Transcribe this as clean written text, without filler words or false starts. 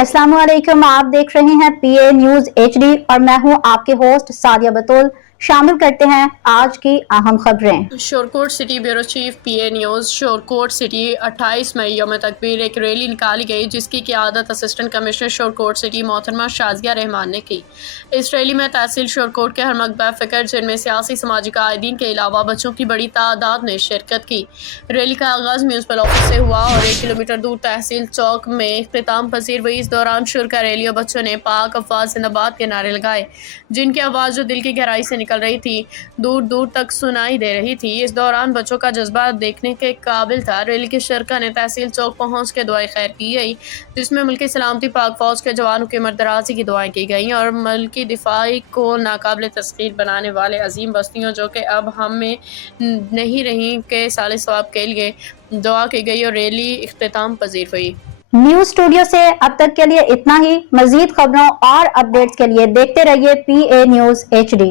अस्सलाम वालेकुम, आप देख रहे हैं पीए न्यूज एचडी और मैं हूं आपके होस्ट सादिया बतूल। शामिल करते हैं आज की अहम खबरें। शोरकोट सिटी ब्यूरो चीफ पीए न्यूज़। शोरकोट सिटी 28 मई यौम तकबीर एक रैली निकाली गई जिसकी क़ियादत असिस्टेंट कमिश्नर शोरकोट सिटी मोहतरमा शाज़िया रहमान ने की। इस रैली में तहसील शोरकोट के हर मकबा फ़िक्र जिनमें सियासी समाजी कायदीन के अलावा बच्चों की बड़ी तादाद ने शिरकत की। रैली का आगाज़ म्यूनसिपल ऑफिस से हुआ और 1 किलोमीटर दूर तहसील चौक में इख्तिताम पसीर हुई। इस दौरान शुरा रैली और बच्चों ने पाक अफ़वाज़ जिंदाबाद के नारे लगाए जिनकी आवाज़ जो दिल की गहराई से निकल रही थी दूर दूर तक सुनाई दे रही थी। इस दौरान बच्चों का जज्बा देखने के काबिल था। रैली के शरका ने तहसील चौक पहुंच के दुआएं खैर की गई जिसमें मुल्क की सलामती, पाक फौज के जवानों की मरदराजी की दुआएं की गई और मुल्क की दिफाई को नाकाबिल तस्खीर बनाने वाले अजीम बस्तियों जो कि अब हम में नहीं रही के साले सवाब के लिए दुआ की गई और रैली इख्तिताम पजीर हुई। न्यूज स्टूडियो से अब तक के लिए इतना ही। मजीद खबरों और अपडेट्स के लिए देखते रहिए पीए न्यूज एचडी।